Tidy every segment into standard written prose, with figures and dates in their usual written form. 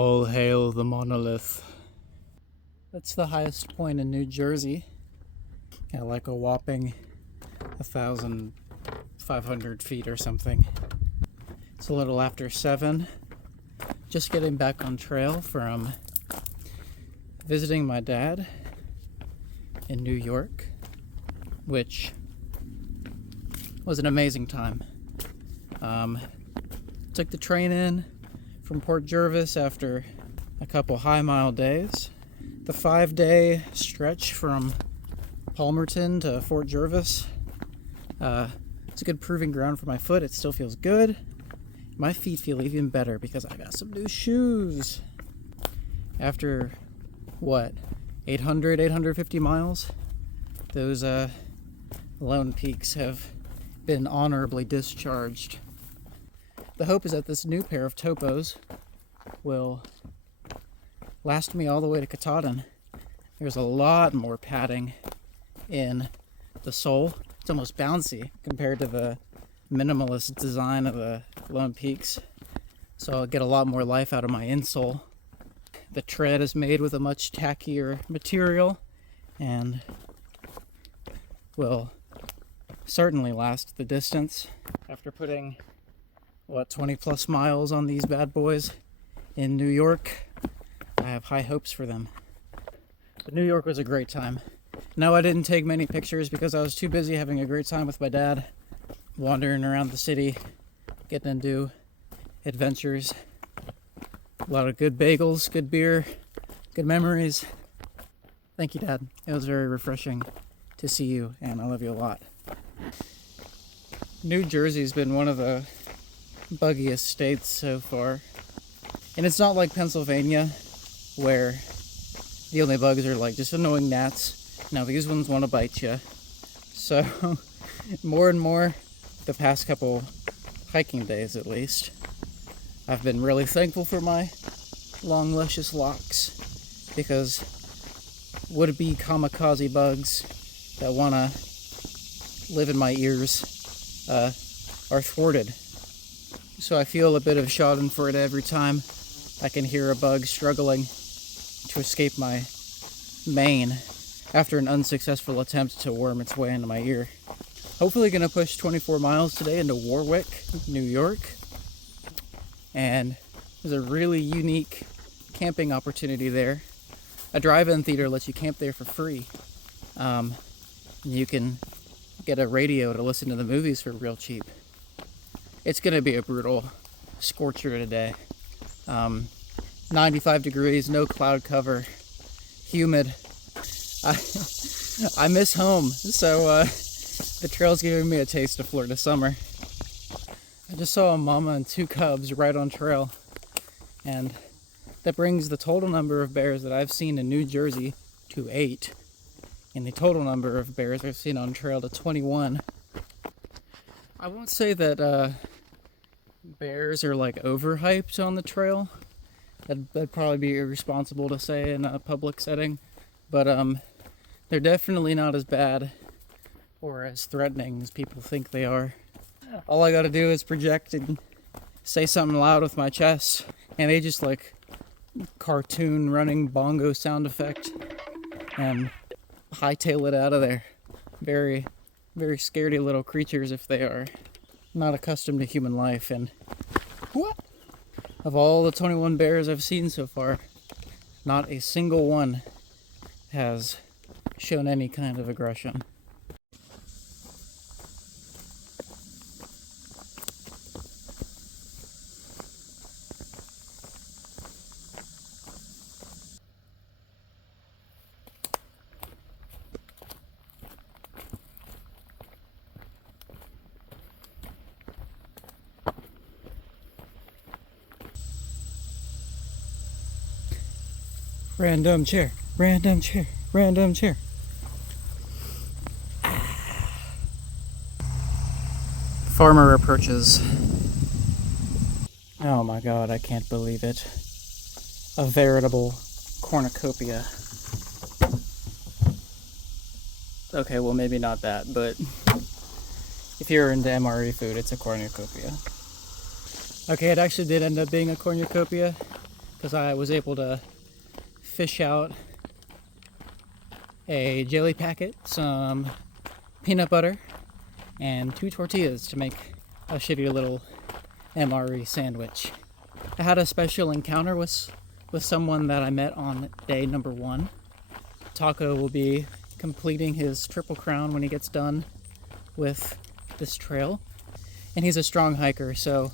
All hail the monolith. That's the highest point in New Jersey. At like a whopping 1,500 feet or something. It's a little after 7. Just getting back on trail from visiting my dad in New York, which was an amazing time. Took the train in from Port Jervis after a couple high-mile days. The 5-day stretch from Palmerton to Fort Jervis, it's a good proving ground for my foot. It still feels good. My feet feel even better because I got some new shoes. After, 850 miles? Those lone peaks have been honorably discharged. The hope is that this new pair of Topos will last me all the way to Katahdin. There's a lot more padding in the sole. It's almost bouncy compared to the minimalist design of the Lone Peaks. So I'll get a lot more life out of my insole. The tread is made with a much tackier material and will certainly last the distance. After putting 20 plus miles on these bad boys in New York, I have high hopes for them. But New York was a great time. No, I didn't take many pictures because I was too busy having a great time with my dad, wandering around the city, getting into adventures. A lot of good bagels, good beer, good memories. Thank you, Dad. It was very refreshing to see you, and I love you a lot. New Jersey's been one of the buggiest states so far. And it's not like Pennsylvania, where the only bugs are like just annoying gnats. Now these ones want to bite you. So more and more, the past couple hiking days at least, I've been really thankful for my long luscious locks, because would-be kamikaze bugs that want to live in my ears are thwarted. So I feel a bit of schadenfreude every time I can hear a bug struggling to escape my mane after an unsuccessful attempt to worm its way into my ear. Hopefully going to push 24 miles today into Warwick, New York. And there's a really unique camping opportunity there. A drive-in theater lets you camp there for free. You can get a radio to listen to the movies for real cheap. It's going to be a brutal scorcher today. 95 degrees, no cloud cover, humid. I miss home, so the trail's giving me a taste of Florida summer. I just saw a mama and 2 cubs right on trail, and that brings the total number of bears that I've seen in New Jersey to 8, and the total number of bears I've seen on trail to 21. I won't say that bears are like overhyped on the trail. That'd probably be irresponsible to say in a public setting, but they're definitely not as bad or as threatening as people think they are. All I gotta do is project and say something loud with my chest, and they just like cartoon running bongo sound effect and hightail it out of there. Very, very scaredy little creatures if they are not accustomed to human life. And what? Of all the 21 bears I've seen so far, not a single one has shown any kind of aggression. Random chair, random chair, random chair. Farmer approaches. Oh my god, I can't believe it. A veritable cornucopia. Okay, well maybe not that, but if you're into MRE food, it's a cornucopia. Okay, it actually did end up being a cornucopia. because I was able to fish out a jelly packet, some peanut butter, and 2 tortillas to make a shitty little MRE sandwich. I had a special encounter with someone that I met on day number 1. Taco will be completing his Triple Crown when he gets done with this trail. And he's a strong hiker, so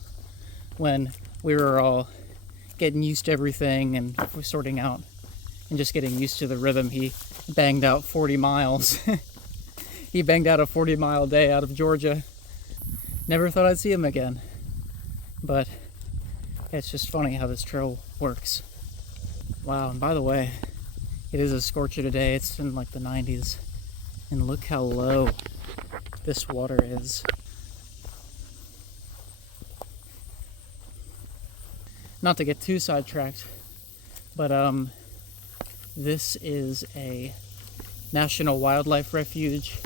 when we were all getting used to everything and sorting out and just getting used to the rhythm, he banged out 40 miles. He banged out a 40-mile day out of Georgia. Never thought I'd see him again. But it's just funny how this trail works. Wow, and by the way, it is a scorcher today. It's in like the 90s. And look how low this water is. Not to get too sidetracked, but this is a national wildlife refuge.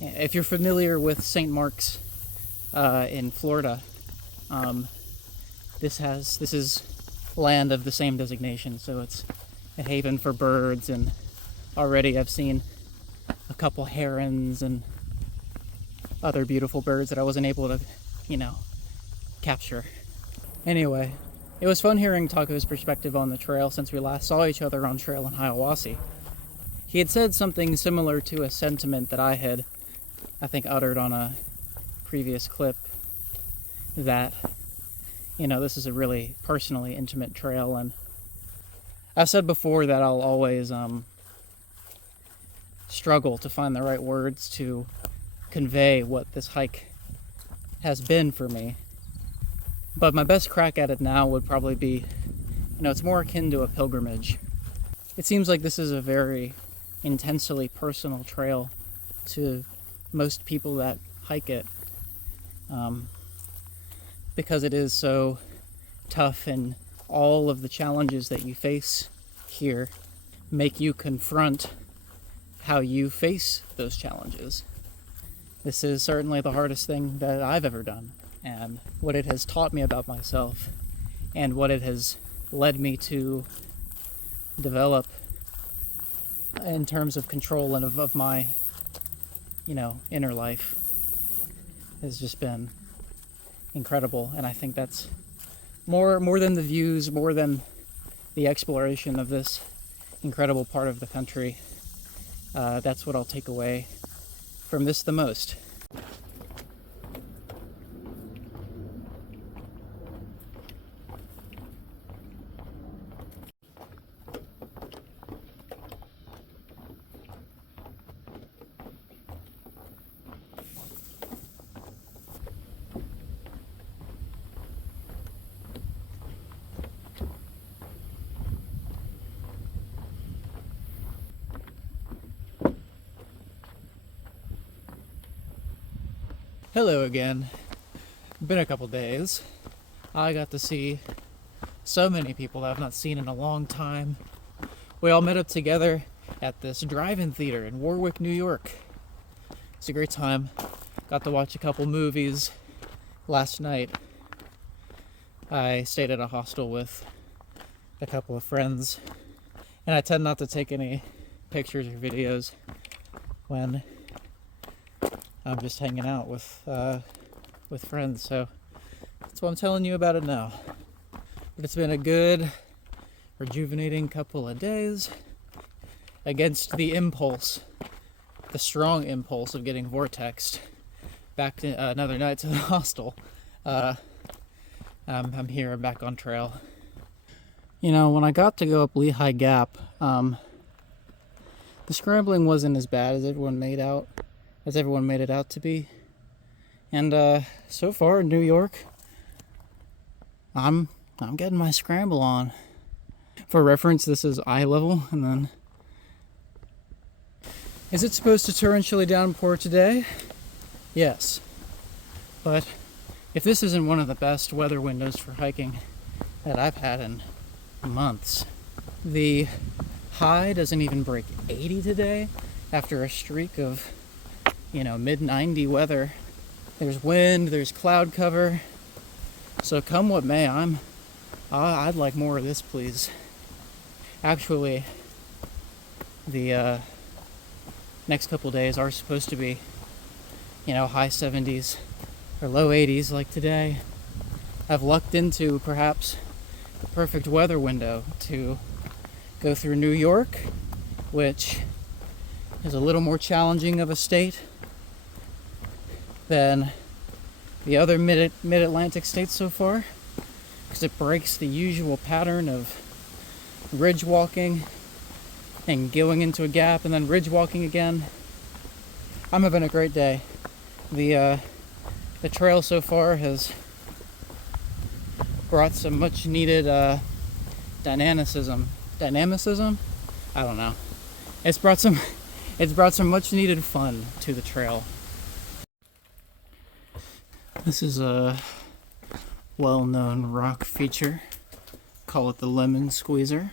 If you're familiar with St. Mark's in Florida, this is land of the same designation, so it's a haven for birds, and already I've seen a couple herons and other beautiful birds that I wasn't able to, capture. Anyway, it was fun hearing Taco's perspective on the trail since we last saw each other on trail in Hiawassee. He had said something similar to a sentiment that I had, I think, uttered on a previous clip, that, this is a really personally intimate trail, and I've said before that I'll always struggle to find the right words to convey what this hike has been for me. But my best crack at it now would probably be, it's more akin to a pilgrimage. It seems like this is a very intensely personal trail to most people that hike it, because it is so tough, and all of the challenges that you face here make you confront how you face those challenges. This is certainly the hardest thing that I've ever done, and what it has taught me about myself, and what it has led me to develop in terms of control and of my, inner life, has just been incredible. And I think that's more than the views, more than the exploration of this incredible part of the country. That's what I'll take away from this the most. Hello again. Been a couple days. I got to see so many people that I've not seen in a long time. We all met up together at this drive-in theater in Warwick, New York. It's a great time. Got to watch a couple movies. Last night, I stayed at a hostel with a couple of friends, and I tend not to take any pictures or videos when I'm just hanging out with friends, so that's why I'm telling you about it now. But it's been a good, rejuvenating couple of days against the impulse, the strong impulse of getting vortexed back to another night to the hostel. I'm here, I'm back on trail. When I got to go up Lehigh Gap, the scrambling wasn't as bad as everyone made it out to be. And so far in New York, I'm getting my scramble on. For reference, this is eye level, and then is it supposed to torrentially downpour today? Yes. But if this isn't one of the best weather windows for hiking that I've had in months. The high doesn't even break 80 today after a streak of mid-90 weather. There's wind, there's cloud cover. So come what may, I'm I'd like more of this, please. Actually, the next couple days are supposed to be, high 70s or low 80s like today. I've lucked into perhaps the perfect weather window to go through New York, which is a little more challenging of a state than the other mid-Atlantic states so far, because it breaks the usual pattern of ridge walking and going into a gap and then ridge walking again. I'm having a great day. The trail so far has brought some much needed dynamicism. I don't know. It's brought some much needed fun to the trail. This is a well-known rock feature. Call it the lemon squeezer.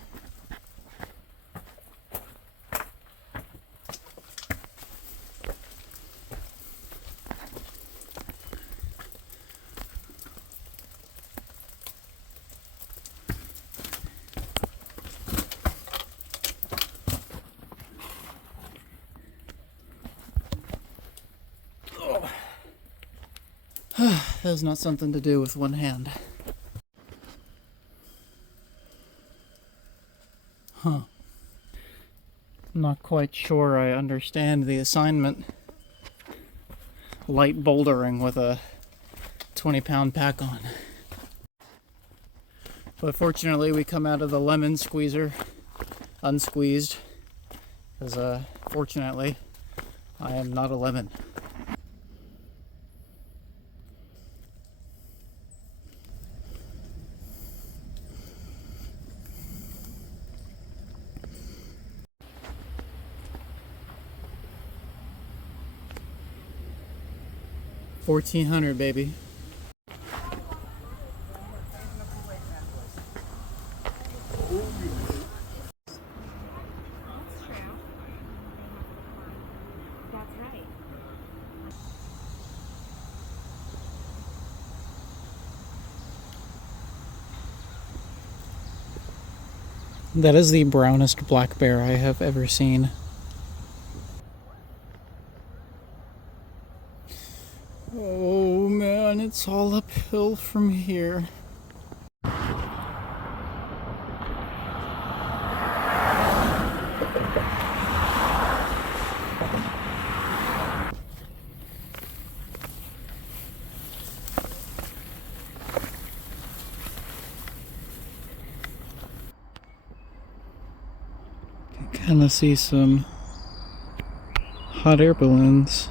That is not something to do with one hand. I'm not quite sure I understand the assignment. Light bouldering with a 20-pound pack on. But fortunately we come out of the lemon squeezer unsqueezed, because fortunately I am not a lemon. $1,400, baby. That is the brownest black bear I have ever seen. Oh man, it's all uphill from here. Kind of see some hot air balloons.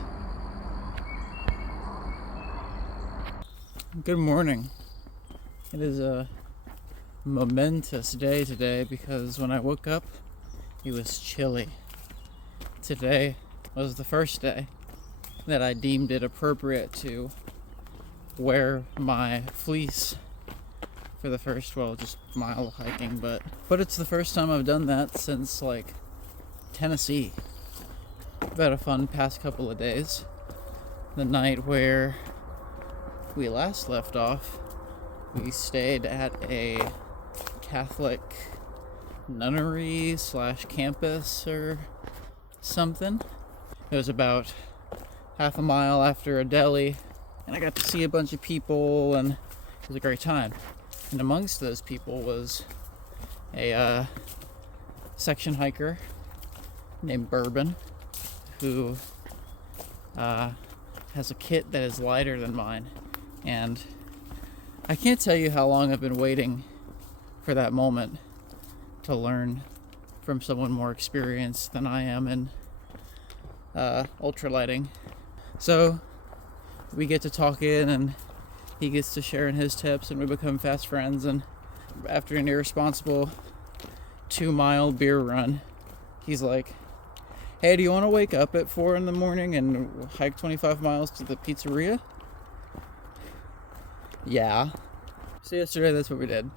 Good morning. It is a momentous day today because when I woke up, it was chilly. Today was the first day that I deemed it appropriate to wear my fleece for the first, just mile hiking, but it's the first time I've done that since like Tennessee. I've had a fun past couple of days. The night where we last left off, we stayed at a Catholic nunnery / campus or something. It was about half a mile after a deli, and I got to see a bunch of people, and it was a great time. And amongst those people was a section hiker named Bourbon, who has a kit that is lighter than mine. And I can't tell you how long I've been waiting for that moment to learn from someone more experienced than I am in ultralighting. So we get to talking, and he gets to sharing his tips, and we become fast friends. And after an irresponsible 2-mile beer run, he's like, "Hey, do you want to wake up at 4 in the morning and hike 25 miles to the pizzeria?" Yeah. So yesterday, that's what we did.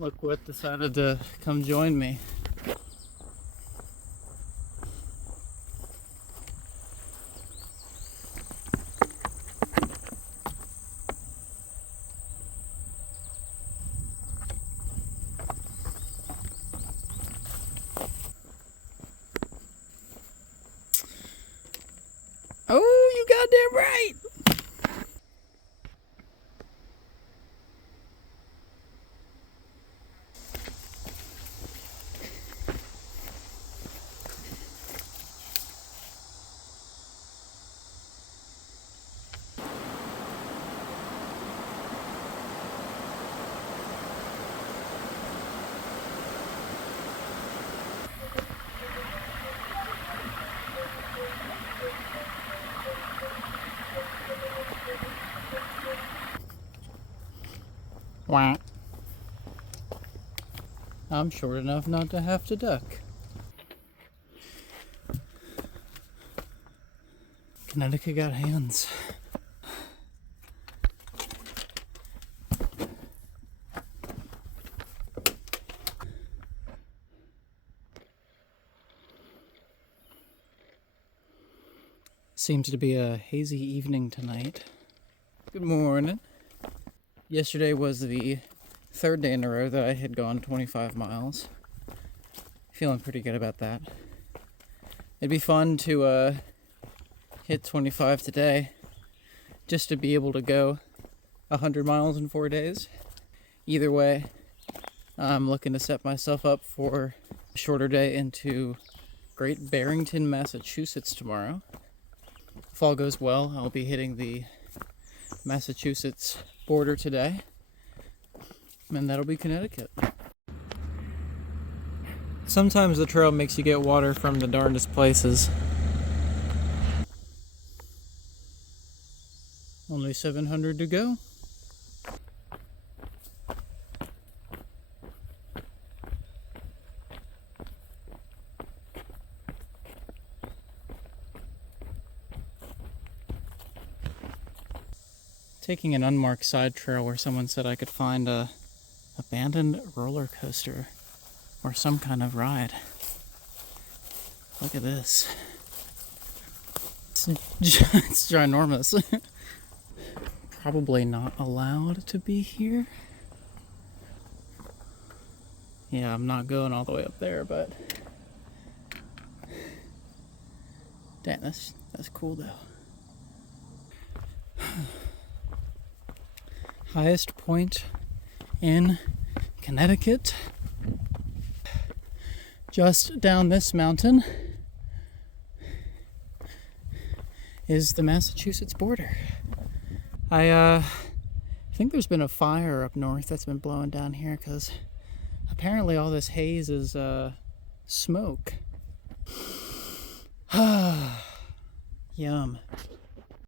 Look what decided to come join me. Oh, you goddamn right! Wah. I'm short enough not to have to duck. Connecticut got hands. Seems to be a hazy evening tonight. Good morning. Yesterday was the third day in a row that I had gone 25 miles. Feeling pretty good about that. It'd be fun to hit 25 today, just to be able to go 100 miles in 4 days. Either way, I'm looking to set myself up for a shorter day into Great Barrington, Massachusetts tomorrow. If all goes well, I'll be hitting the Massachusetts border today, and that'll be Connecticut. Sometimes the trail makes you get water from the darndest places. Only 700 to go. Taking an unmarked side trail where someone said I could find a abandoned roller coaster or some kind of ride. Look at this. It's ginormous. Probably not allowed to be here. Yeah, I'm not going all the way up there, but damn, that's cool though. Highest point in Connecticut. Just down this mountain is the Massachusetts border. I think there's been a fire up north that's been blowing down here because apparently all this haze is smoke. Yum.